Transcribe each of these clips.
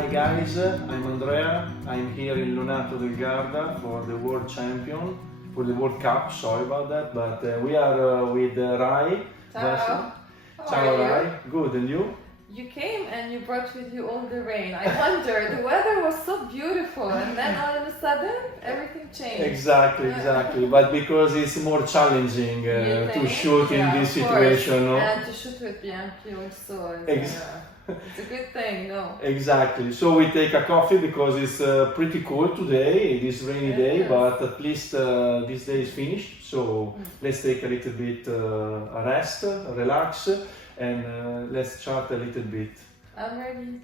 Hi guys, I'm Andrea. I'm here in Lonato del Garda for the World Champion, for the World Cup. Sorry about that, but we are with Ray Bassil. How Ciao are you? Ray, good, and you? You came and you brought with you all the rain. I wonder, the weather was so beautiful and then all of a sudden everything changed. Exactly. But because it's more challenging to shoot in this situation, no? And to shoot with BMP also. It's a good thing, no? Exactly. So we take a coffee because it's pretty cold today. It is rainy day, but at least this day is finished. So let's take a little bit a rest, relax, and let's chat a little bit. I'm ready.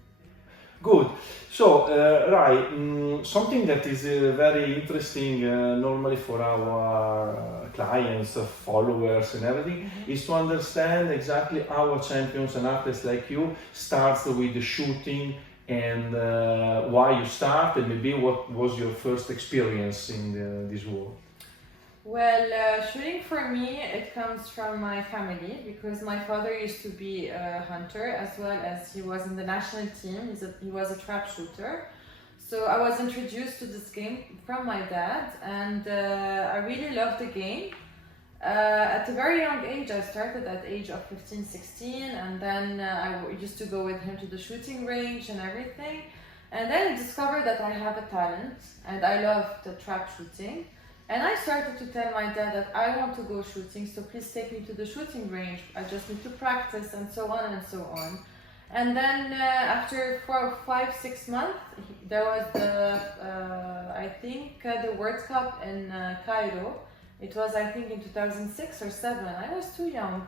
Good. So, Rai, something that is very interesting normally for our clients, followers and everything, is to understand exactly how a champions and athletes like you starts with the shooting and why you start and maybe what was your first experience in this world. Well, shooting for me, it comes from my family because my father used to be a hunter as well as he was in the national team. He was a trap shooter. So I was introduced to this game from my dad and I really loved the game. At a very young age, I started at the age of 15, 16 and then I used to go with him to the shooting range and everything. And then I discovered that I have a talent and I loved the trap shooting. And I started to tell my dad that I want to go shooting, so please take me to the shooting range. I just need to practice and so on and so on. And then after 4 or 5, 6 months, there was I think the World Cup in Cairo. It was, I think, in 2006 or 7. I was too young.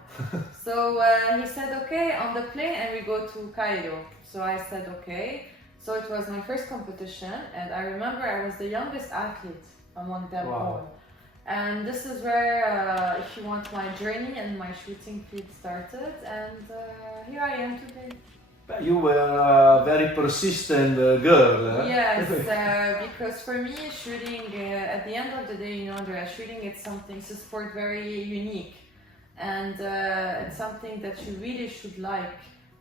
So he said, okay, on the plane and we go to Cairo. So I said, okay. So it was my first competition and I remember I was the youngest athlete among them all. And this is where, if you want, my journey and my shooting field started, and here I am today. You were a very persistent girl. Yes, because for me, shooting, at the end of the day, you know, Andrea, shooting it's a sport very unique, and it's something that you really should like,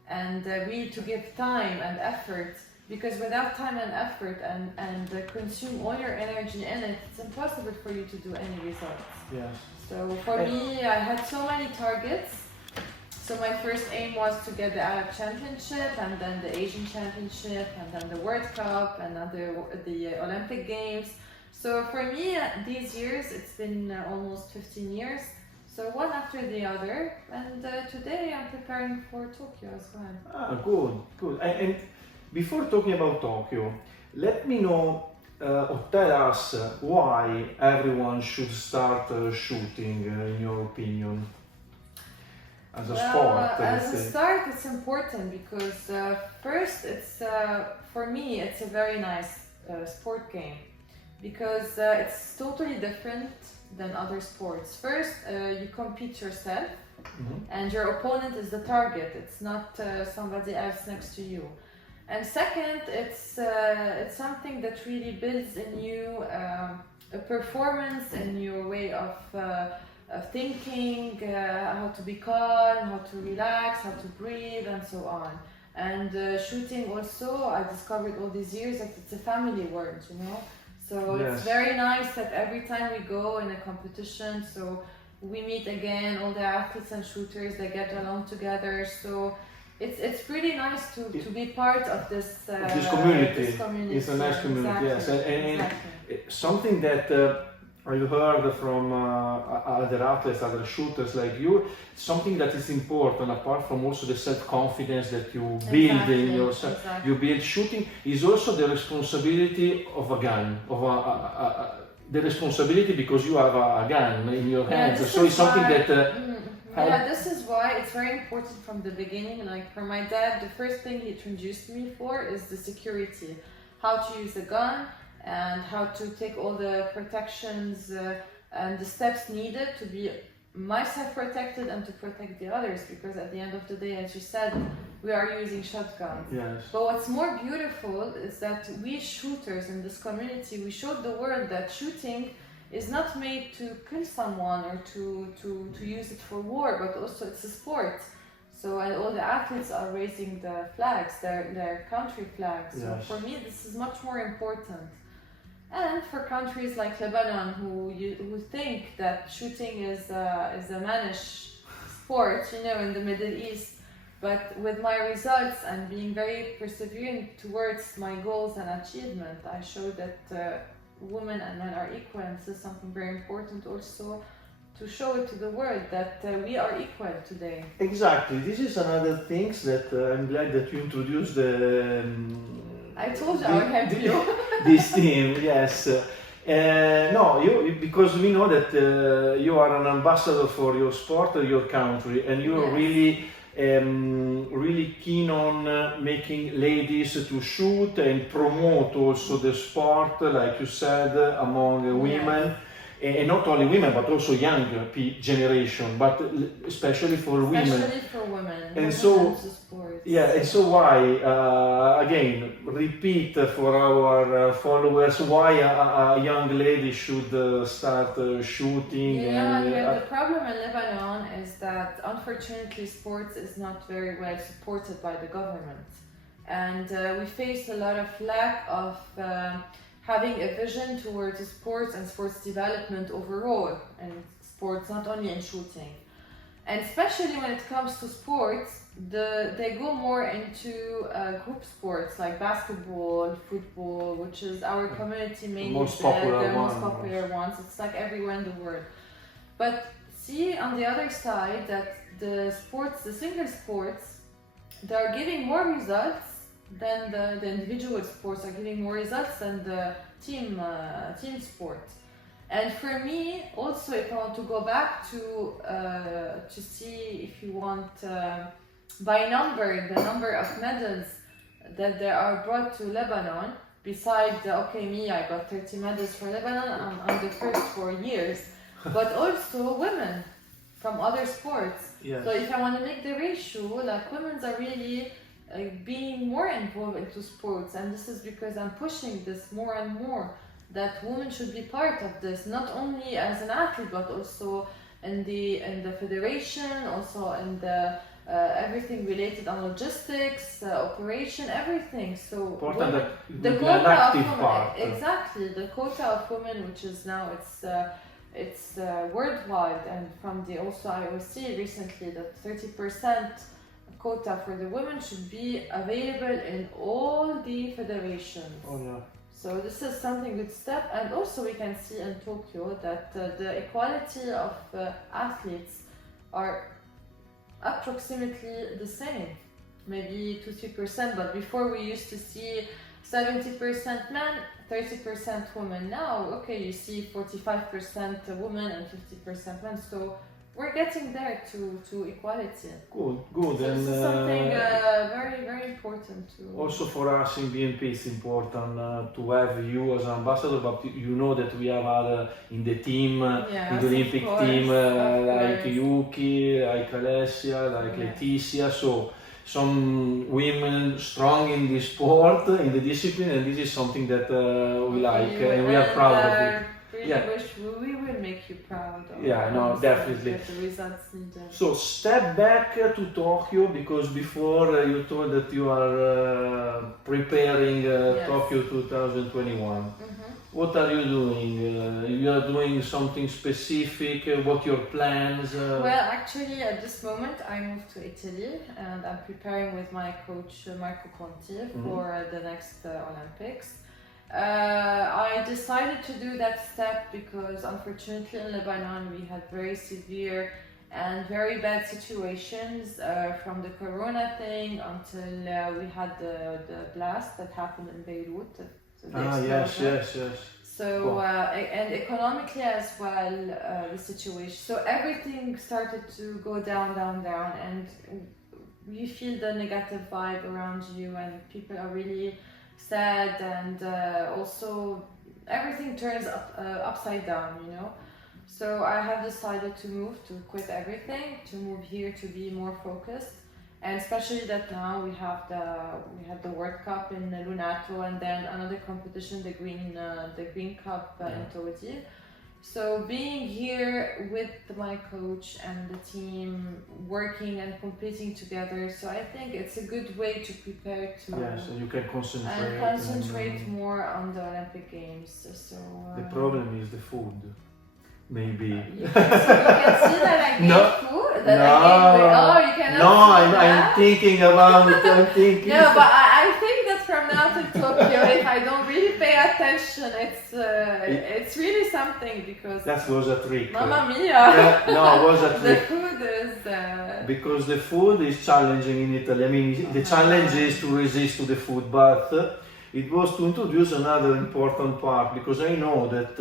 and really to give time and effort. Because without time and effort and consume all your energy in it, it's impossible for you to do any results. Yes. So for me, I had so many targets. So my first aim was to get the Arab Championship and then the Asian Championship and then the World Cup and then the Olympic Games. So for me, these years, it's been almost 15 years. So one after the other. And today I'm preparing for Tokyo as well. Ah, good. And before talking about Tokyo, let me know or tell us why everyone should start shooting, in your opinion, as a sport. As a start, it's important because first, it's for me, it's a very nice sport game because it's totally different than other sports. First, you compete yourself, and your opponent is the target. It's not somebody else next to you. And second, it's something that really builds in you a performance in your way of thinking, how to be calm, how to relax, how to breathe, and so on. And shooting also, I discovered all these years that it's a family word, you know. So It's very nice that every time we go in a competition, so we meet again, all the athletes and shooters, they get along together. So it's pretty nice to be part of this community. It's a nice community, exactly. yes. And something that I've heard from other athletes, other shooters like you, something that is important, apart from also the self-confidence that you build in yourself, you build shooting, is also the responsibility of a gun, the responsibility because you have a gun in your hands. So it's something that... this is why it's very important from the beginning. Like for my dad, the first thing he introduced me for is the security, how to use a gun and how to take all the protections and the steps needed to be myself protected and to protect the others. Because at the end of the day, as you said, we are using shotguns. Yes. But what's more beautiful is that we shooters in this community, we showed the world that shooting is not made to kill someone or to use it for war, but also it's a sport. So, and all the athletes are raising the flags, their country flags. So Yes. for me, this is much more important. And for countries like Lebanon, who think that shooting is a mannish sport, in the Middle East, but with my results and being very persevering towards my goals and achievement, I show that women and men are equal, and this is something very important also to show it to the world that we are equal today. Exactly. This is another thing that I'm glad that you introduced the. I told you I would help you. This team, yes. No, because we know that you are an ambassador for your sport, your country, and you are Yes. really keen on making ladies to shoot and promote also the sport, like you said, among women. And not only women, but also young generation, but especially for women. Especially for women. And so, sports. yeah, and so why, again, repeat for our followers, why a young lady should start shooting? The problem in Lebanon is that unfortunately sports is not very well supported by the government. And we face a lot of lack of having a vision towards sports and sports development overall, and sports not only in shooting. And especially when it comes to sports, they go more into group sports like basketball, football, which is our community mainly most popular most popular ones. It's like everywhere in the world. But see on the other side that the single sports, they're giving more results than the individual sports are giving more results than the team sport. And for me, also, if I want to go back to see if you want by number, the number of medals that they are brought to Lebanon, besides I got 30 medals for Lebanon, I'm the first for years, but also women from other sports. Yes. So if I want to make the ratio, like women are really being more involved into sports, and this is because I'm pushing this more and more, that women should be part of this, not only as an athlete but also in the federation, also in the everything related on logistics, operation, everything. So important women, that the be an quota of active women, part. exactly, the quota of women, which is now it's worldwide, and from the also IOC recently that 30% quota for the women should be available in all the federations. Oh yeah. So this is something good step, and also we can see in Tokyo that the equality of athletes are approximately the same, maybe 2-3%, but before we used to see 70% men, 30% women. Now, you see 45% women and 50% men. So we're getting there to equality. Good. So And this is something very, very important to. also for us in BNP, it's important to have you as an ambassador, but you know that we have other in the team, in the Olympic team, like Yuki, like Alessia, like Letizia. So some women strong in the sport, in the discipline, and this is something that we like and we are proud of it. Wish we will make you proud. Definitely. Get the results needed. So step back to Tokyo, because before you told that you are preparing Tokyo 2021. Mm-hmm. What are you doing? You are doing something specific? What your plans? Well, actually, at this moment, I moved to Italy, and I'm preparing with my coach Marco Conti for the next Olympics. I decided to do that step because unfortunately in Lebanon we had very severe and very bad situations from the corona thing until we had the blast that happened in Beirut. Yes. So and economically as well, the situation. So everything started to go down, and you feel the negative vibe around you, and people are really sad, and also everything turns upside down, So I have decided to quit everything, to move here to be more focused, and especially that now we have the World Cup in Lonato, and then another competition, the Green Cup in Todi. So being here with my coach and the team, working and competing together, so I think it's a good way to prepare to Yes, and you can concentrate. and concentrate more on the Olympic Games. So The problem is the food, maybe. you can see that I gave No. food. That I gave. Oh, you cannot. No, see I'm that? thinking about it. I'm thinking. No, but I think that from now to Tokyo, if I don't really pay attention, it's really something because That was a trick. Mamma mia! Yeah, no, it was a The trick. food is. Because the food is challenging in Italy. I mean, the challenge is to resist to the food, but it was to introduce another important part, because I know that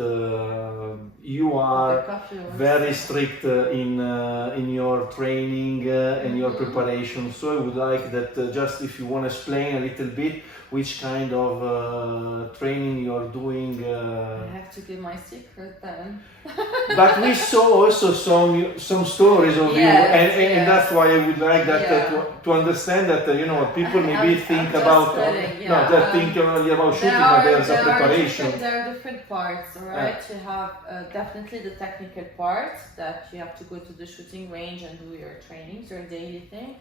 you The are coffee was- very strict in your training and your preparation. So I would like that just if you want to explain a little bit which kind of training you're doing. I have to give my secret then. But we saw also some stories of you, Yes, and yes. that's why I would like that Yeah. to understand that people maybe I'm think just about telling, no, yeah, they think only about shooting, but there's a preparation. There are different parts, alright? You have definitely the technical part that you have to go to the shooting range and do your trainings, your daily thing.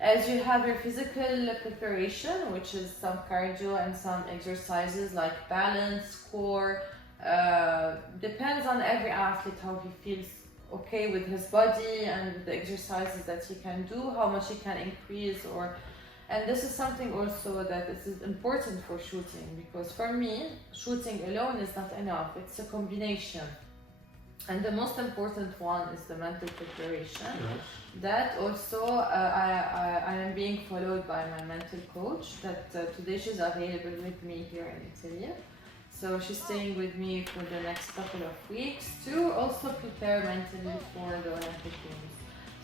As you have your physical preparation, which is some cardio and some exercises like balance, core. Depends on every athlete how he feels okay with his body and with the exercises that he can do, how much he can increase and this is something also that is important for shooting, because for me, shooting alone is not enough, it's a combination. And the most important one is the mental preparation. Yes. That also, I am being followed by my mental coach, that today she's available with me here in Italy. So she's staying with me for the next couple of weeks to also prepare mentally for the Olympic Games.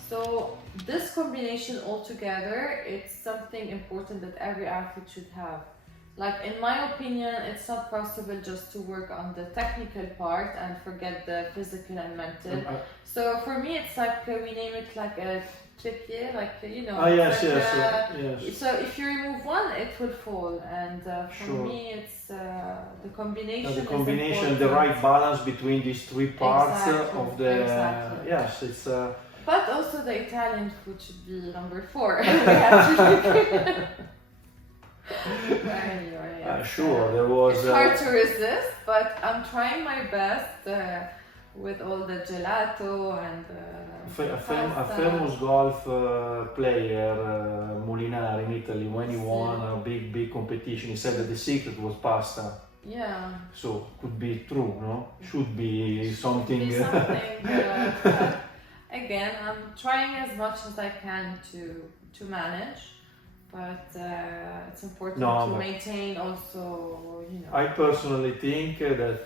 So this combination altogether, it's something important that every athlete should have. Like in my opinion, it's not possible just to work on the technical part and forget the physical and mental. So for me, it's like we name it like a tripier, like you know. Yes, like, yes, yes. So if you remove one, it will fall, and for Sure. me, it's the combination. The combination, is the important. right balance between these three parts Exactly, of the. exactly. Yes, it's. But also the Italian food should be number 4. We have to But anyway, Sure, there was. it's hard to resist, but I'm trying my best with all the gelato and A famous golf player, Molinari in Italy, when he won a big competition, he said that the secret was pasta. Yeah. So could be true, no? Should be something. Be something again, I'm trying as much as I can to manage, but it's important to maintain also, you know. I personally think that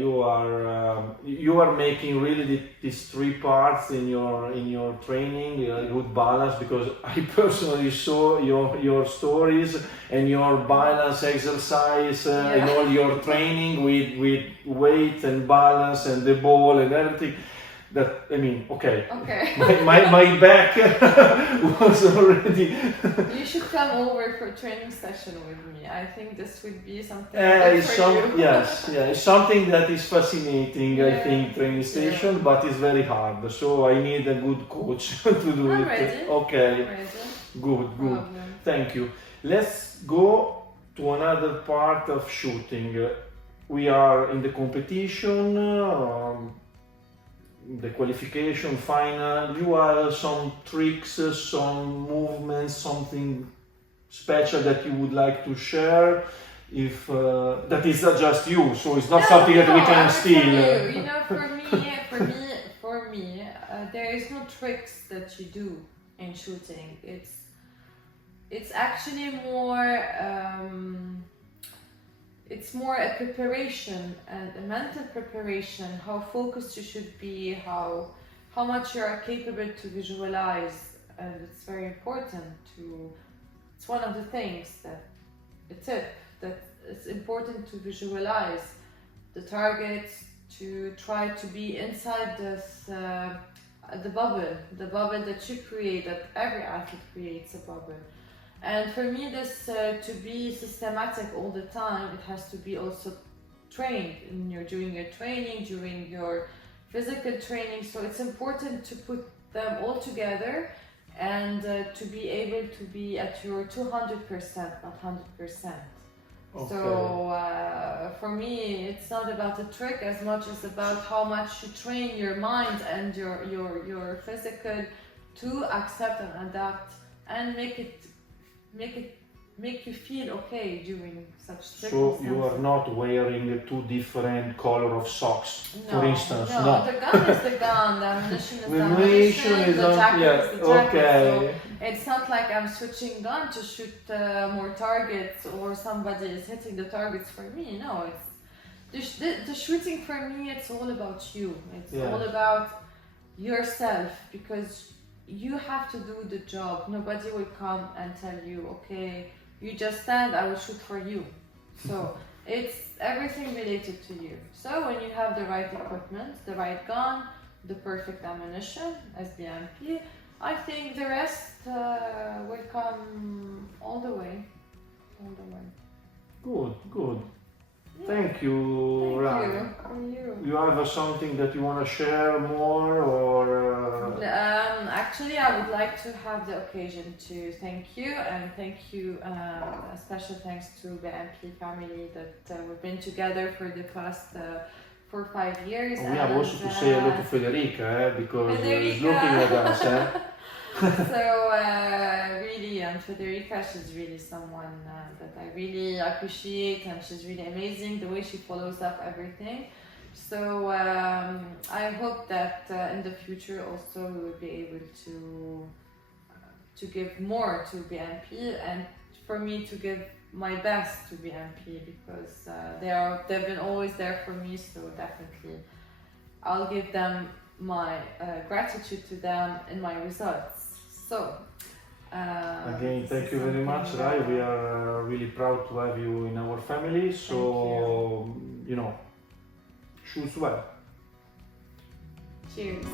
you are making really these three parts in your training, a good balance, because I personally saw your stories and your balance exercise in all your training with weight and balance and the ball and everything. That, I mean, okay. My back was already. You should come over for a training session with me. I think this would be something for you. Yes, yeah, it's something that is fascinating. I think training station, but it's very hard. So I need a good coach to do I'm it. ready. Okay. I'm ready. Good. Thank you. Let's go to another part of shooting. We are in the competition. The qualification final, you have some tricks, some movements, something special that you would like to share? If that is not just you, so it's not something that we can steal. You know, for me, there is no tricks that you do in shooting. It's actually more. It's more a preparation and a mental preparation, how focused you should be, how much you are capable to visualize, and it's very important it's one of the things that it's important to visualize the targets, to try to be inside this, the bubble that you create, that every athlete creates a bubble. And for me, this to be systematic all the time, it has to be also trained and you're doing your training, doing your physical training. So it's important to put them all together and to be able to be at your 200%, not 100%. Okay. So for me, it's not about the trick as much as about how much you train your mind and your physical to accept and adapt and make you feel okay during such circumstances. So you are not wearing two different color of socks, No, for instance. no, the gun is the gun, the ammunition is the Ammunition ammunition, is the not- jacket yeah, is the jacket. okay. So it's not like I'm switching gun to shoot more targets or somebody is hitting the targets for me. No, it's the shooting for me. It's all about you. It's Yeah. all about yourself because you have to do the job. Nobody will come and tell you, okay, you just stand, I will shoot for you. So it's everything related to you. So when you have the right equipment, the right gun, the perfect ammunition, SBMP, I think the rest will come all the way. All the way. Good, good. Yeah. Thank you, Thank Rai. you. And you. You have something that you want to share more, or? Actually, I would like to have the occasion to thank you and thank you. A special thanks to the MP family that we've been together for the past 4 or 5 years. We have also to say hello to Federica, because she's looking at us. So really, Federica, she's really someone that I really appreciate, and she's really amazing the way she follows up everything. So I hope that in the future also we will be able to give more to BNP and for me to give my best to BNP because they've been always there for me. So definitely, I'll give them my gratitude to them in my results. So again, thank you very much, Rai. We are really proud to have you in our family. So you know, choose well. Cheers.